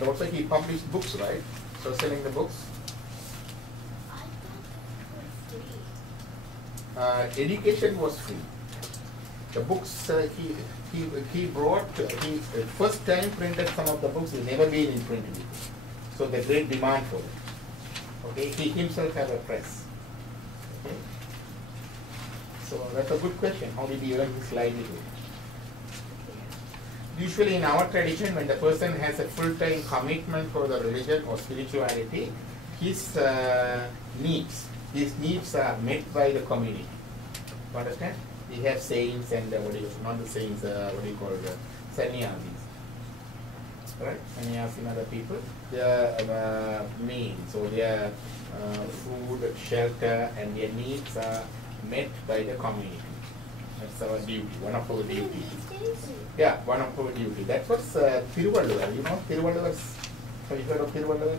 And also he published books, right? So selling the books. I thought they were free. Education was free. The books he brought, he first time printed some of the books, he's never been in print before. So the great demand for it. Okay, he himself has a press. Okay. So that's a good question. How did he earn his livelihood? Usually in our tradition, when the person has a full-time commitment for the religion or spirituality, his needs are met by the community. You understand? We have saints and not the saints, what do you call the sannyasis, right? Sannyasis and other people, their means, so their food, shelter, and their needs are met by the community. That's our duty, one of our duties. Yeah, one of our duty. That was Thiruvalluvar. You know Thiruvalluvar's, have you heard of Thiruvalluvar?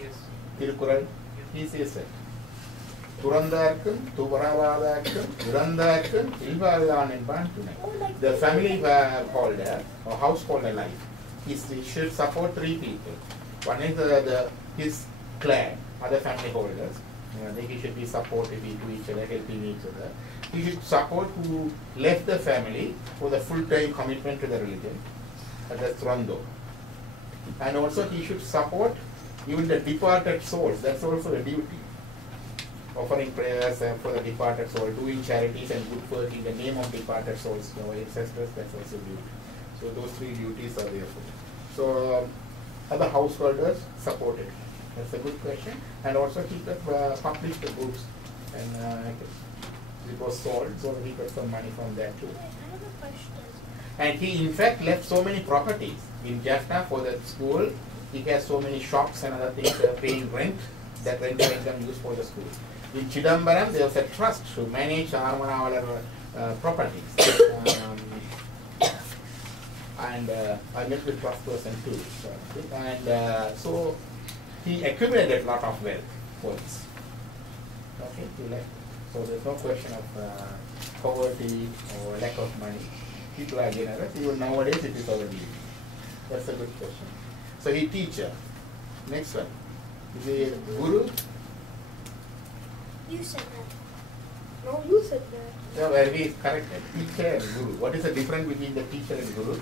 Yes. Thirukural? He says that. Turandakkum, Tuvaravadakkum, Durandakkum, Ilvavilan and Bantunai. The family holder or householder life, he should support three people. One is his clan, other family holders. He should be supportive to each other, helping each other. He should support who left the family for the full-time commitment to the religion. That's Rando. And also he should support even the departed souls. That's also a duty. Offering prayers for the departed soul, doing charities and good work in the name of departed souls, our ancestors, that's also duty. So those three duties are there for them. So other householders supported. That's a good question. And also he could publish the books and it was sold, so he got some money from that too. I have a question. And he in fact left so many properties. In Jaffna for the school, he has so many shops and other things paying rent, that rental income used for the school. In Chidambaram, there was a trust to manage Armanavalar properties. And I met the trust person too. And so he accumulated a lot of wealth for this. Okay, he left. So there's no question of poverty or lack of money. People are generous. Even nowadays it is our duty. That's a good question. So he teacher. Next one. Is he guru? You said that. No, you said that. No, where we corrected. Teacher and guru. What is the difference between the teacher and guru?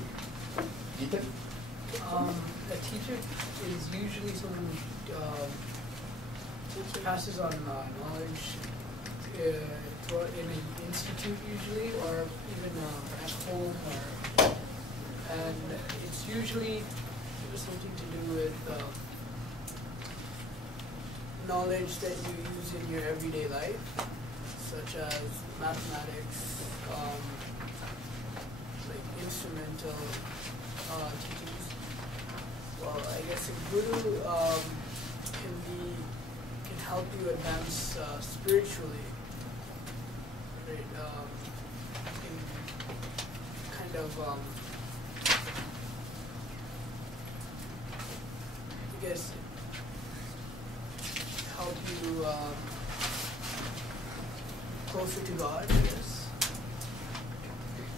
Teacher? A teacher is usually someone who passes on knowledge in an institute usually, or even at home, and it's usually something to do with knowledge that you use in your everyday life, such as mathematics, like instrumental teachings. Well, I guess a guru can help you advance spiritually. Right? Can kind of I guess help you closer to God, I guess.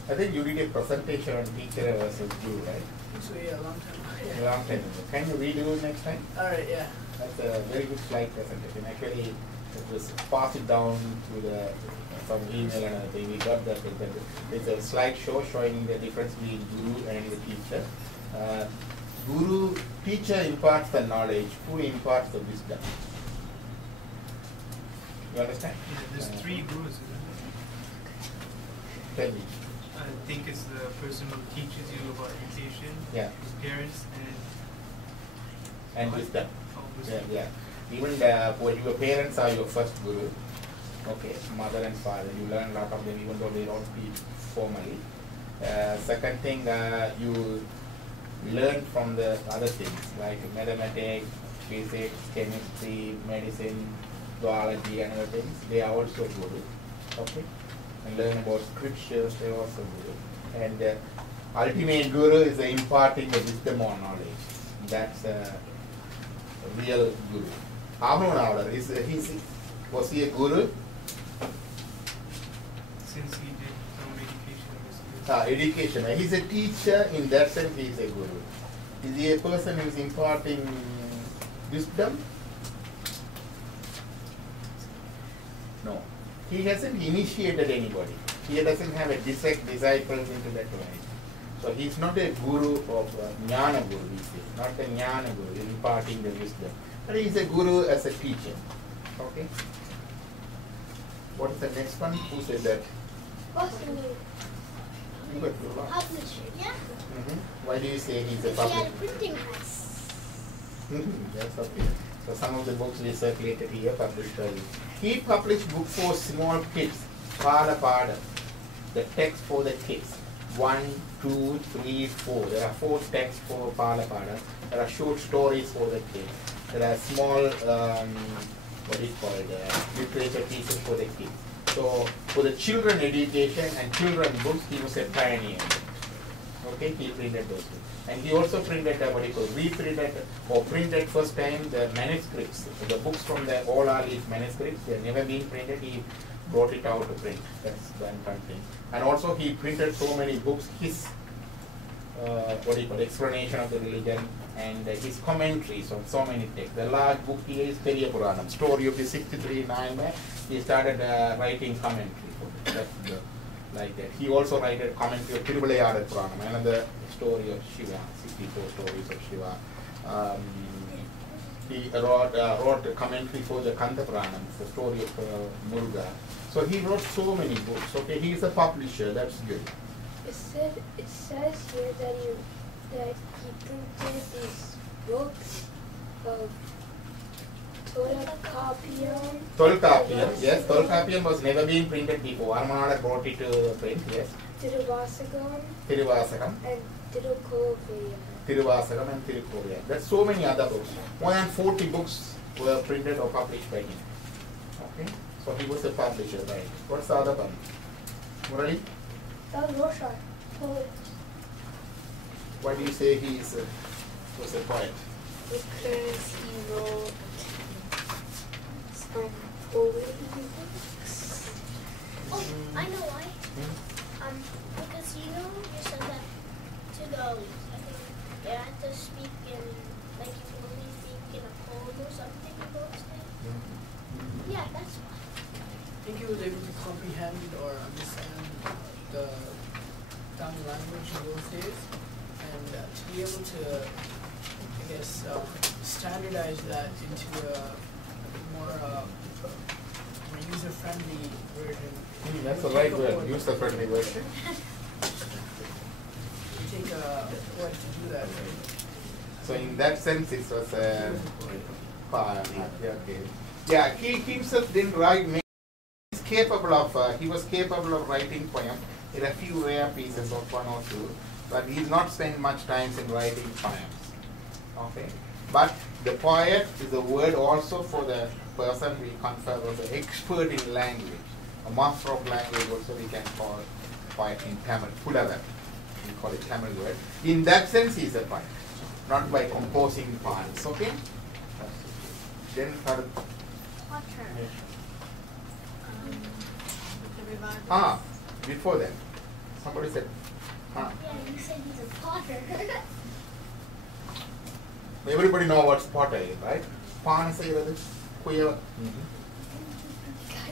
I think you did a presentation on teacher versus guru, right? So yeah, a long time ago. A long time ago. Can you redo it next time? Alright, yeah. That's a very good slide presentation. Actually, just pass it down to the some email and everything. We got that. It's a slide show showing the difference between guru and the teacher. Teacher imparts the knowledge. Who imparts the wisdom? You understand? Yeah, there's three gurus, isn't Tell me. I think it's the person who teaches you about education, Yeah. his parents, And wisdom. wisdom. Yeah. Even when your parents are your first guru, okay, mother and father, you learn a lot of them even though they don't speak formally. Second thing, you learn from the other things like mathematics, physics, chemistry, medicine, zoology and other things. They are also guru. Okay? And learn about scriptures, they are also guru. And ultimate guru is imparting the wisdom or knowledge. That's a real guru. Abraham, was he a guru? Since he did some education. Education. He's a teacher, in that sense he is a guru. Is the person who is imparting wisdom? No. He hasn't initiated anybody. He doesn't have a disciples into that line. So he is not a guru of jnana guru, we say. Not a jnana guru, imparting the wisdom. But he is a guru as a teacher. Okay? What is the next one? Who said that? What's the name? You got to laugh. Publisher, yeah. Why do you say he's a Because he had a publisher? printing press. That's okay. So some of the books we circulated here published by him. He published book for small kids, Pala Pada, the text for the kids. 1, 2, 3, 4. There are 4 texts for Pala Pada. There are short stories for the kids. There are small, what is called, literature pieces for the kids. So for the children education and children books, he was a pioneer. Okay, he printed those books. And he also printed what he called reprinted or printed first time the manuscripts, the books from the all our leaf manuscripts. They have never been printed. He brought it out to print. That's one thing. And also he printed so many books. His what do you call explanation of the religion and his commentaries on so many texts. The large book here is Periya Puranam, story of the 63-9. He started writing commentary for it. That's the, like that. He also wrote a commentary of Tiruvalayada Puranam, another story of Shiva, 64 stories of Shiva. He wrote a commentary for the Kanta Puranam, the story of Muruga. So he wrote so many books. Okay, he is a publisher. That's good. It says here that he printed these books of Tolkappiyam. Tolkappiyam, yes. Tolkappiyam was never been printed before. Armanada brought it to print, yes. Tiruvasagam. Tiruvasagam. And Tirukovaya. Tiruvasagam and Tirukovaya. There's so many other books. More than 40 books were printed or published by him. Okay, so he was a publisher, right? What's the other one? Murali? That was Roshan. Poet. Why do you say he is was a poet? Because he wrote some poetry books. Oh, I know why. Because you said that to the, I think they had to speak in, like you can only speak in a poem or something about it. Yeah, that's why. I think he was able to comprehend or understand the Tamil language in those days, and to be able to, I guess, standardize that into a more user-friendly version. That's the right word, user-friendly version. You take a word to do that, right? So in that sense, it was a poem. Okay. Yeah, he himself didn't write many. He was capable of writing poem. There are a few rare pieces of 1 or 2, but he did not spend much time in writing poems. Okay, but the poet is a word also for the person we consider as an expert in language, a master of language. Also, we can call poet in Tamil, Pulavar. We call it Tamil word. In that sense, he is a poet, not by composing poems. Okay. Then before that, somebody said, Yeah, you said he's a potter. everybody know what potter is, right? Pan say that.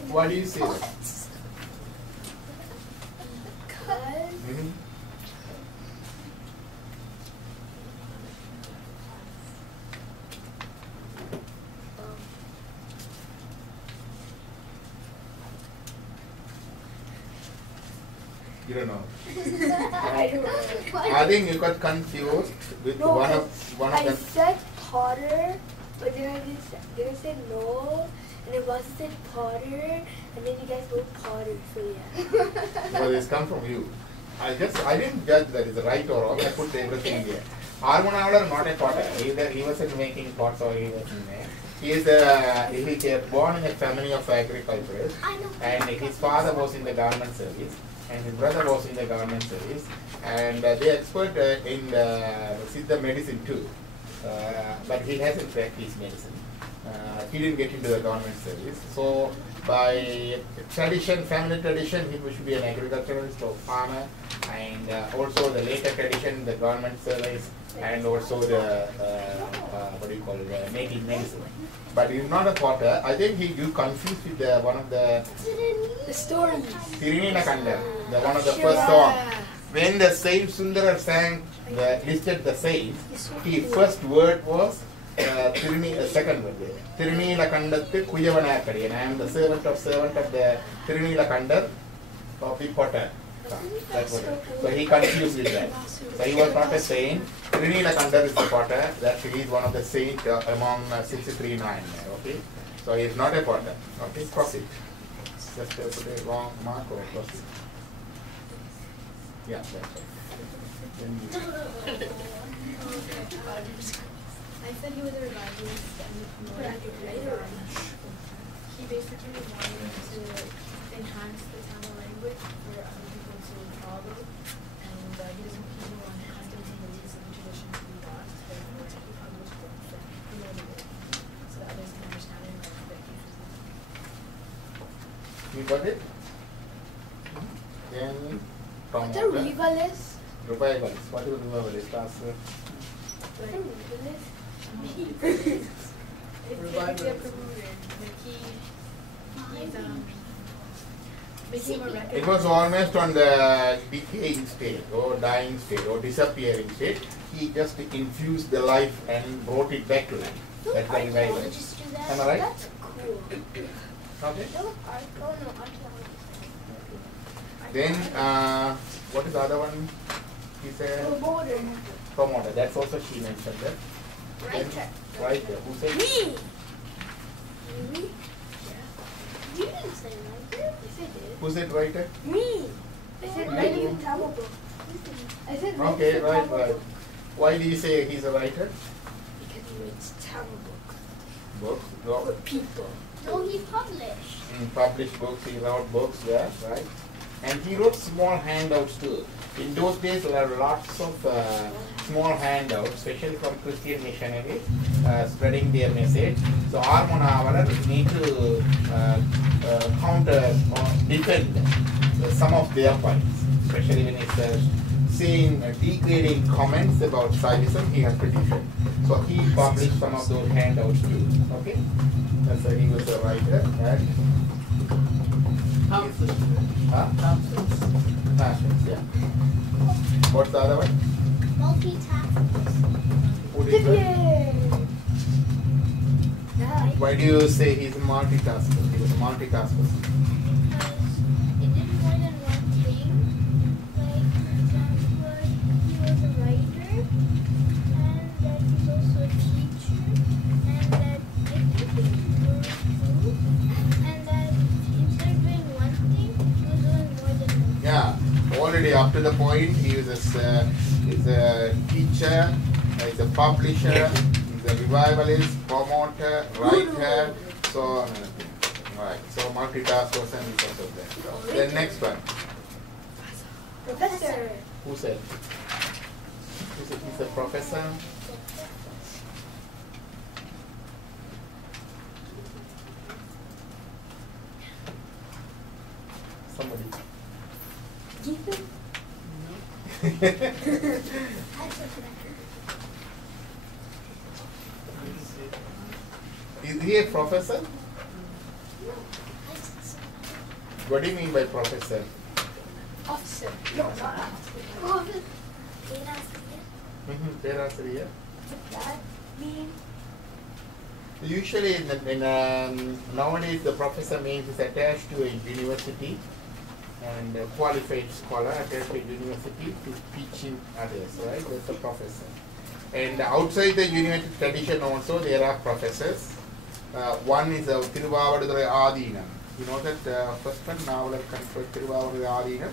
Why do you say that? Because You don't know. I don't know. I think you got confused with No, one of I them. said Potter, but then I said no, and then Boss said Potter, and then you guys wrote Potter, so yeah. Well, it's come from you. I didn't judge that is right or wrong. I put everything here. Armanavadar not a potter. Either he wasn't making pots or he wasn't there. He is born in a family of agriculturers, and his father was in the government service, and his brother was in the government service, and they expert in Siddha medicine too. But he hasn't practiced medicine. He didn't get into the government service. So by tradition, family tradition, he should be an agriculturalist or farmer, and also the later tradition, the government service, and also the what do you call it, native medicine. But he's not a potter. I think you confused with the one of the story. Tirinila Kanda, the one of the first song. When the Saint Sundara sang, listed the saints, his first word was second word. Tirinila Kandathu Kuyavanakari, and I am the servant of the Tirinila Kandar of the potter. That's what it. So he confused with that. So he was not a saint. Tirinila Kandar is the potter. That he is one of the saints among 63 Okay. So he is not a potter. Okay, cross it. Just put a wrong mark or cross it. Yeah, that's right. I said he was a revivalist and he basically wanted to enhance the Tamil language for other people to follow, and he doesn't want customs and beliefs and traditions to be lost, so he published books and promoted it so that others can understand it and that You got it? Then What a revivalist? Revivalist. What is revivalist? Answer. What a revivalist? It's basically a promoter. Like It was almost on the decaying state or dying state or disappearing state. He just infused the life and brought it back to life. That's the revivalist. Archaeologists do that? Am I right? That's cool. Okay. No, archaeologists. Then what is the other one? He said promoter. That's also she mentioned that. Writer. Writer. Who said? Me. Me? You didn't say writer. Yes, I did. Who said writer? Me. I said You? writing Tamil book. I said Okay, writing right, Tamil right. book. Why do you say he's a writer? Because he writes Tamil books Books. for people. No, he published. Published books. He wrote books. Yeah, right. And he wrote small handouts too. In those days, there are lots of small handouts, especially from Christian missionaries, spreading their message. So, our Monavaras need to counter or defend some of their points, especially when it's saying degrading comments about Saivism, he has to defend. So, he published some of those handouts too. Okay? That's why he was a writer. Right? Pamphlets, yeah. What's the other one? Multitasking. Who did that? Yeah. Why do you say he's a multitasker? He was a multitasker. Because it did more than one thing. Like, for example, he was a writer, and that he's also a teacher, and that I think he was too, and that instead of doing one thing, he was doing more than one. Yeah, already up to the point, he is a teacher, he's a publisher, he's a revivalist, promoter, writer, so, right, so multitaskers and because of that. Then next one, Professor. who said? He's a professor. Somebody. Ethan. Is he a professor? What do you mean by professor? Officer. No, not officer. Perasriya. That mean Usually, nowadays the professor means is attached to a university and a qualified scholar attached to a university to teaching others, right? That's a professor. And outside the university tradition also there are professors. One is Tiruvavadurai Adinam. You know that first one, Navalar conferred Tiruvavadurai Adinam.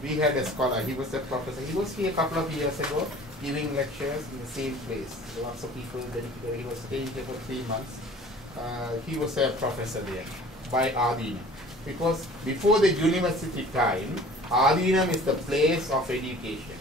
We had a scholar, he was a professor. He was here a couple of years ago giving lectures in the same place. Lots of people dedicated. He was staying there for 3 months. He was a professor there by Adinam. Because before the university time, Adinam is the place of education.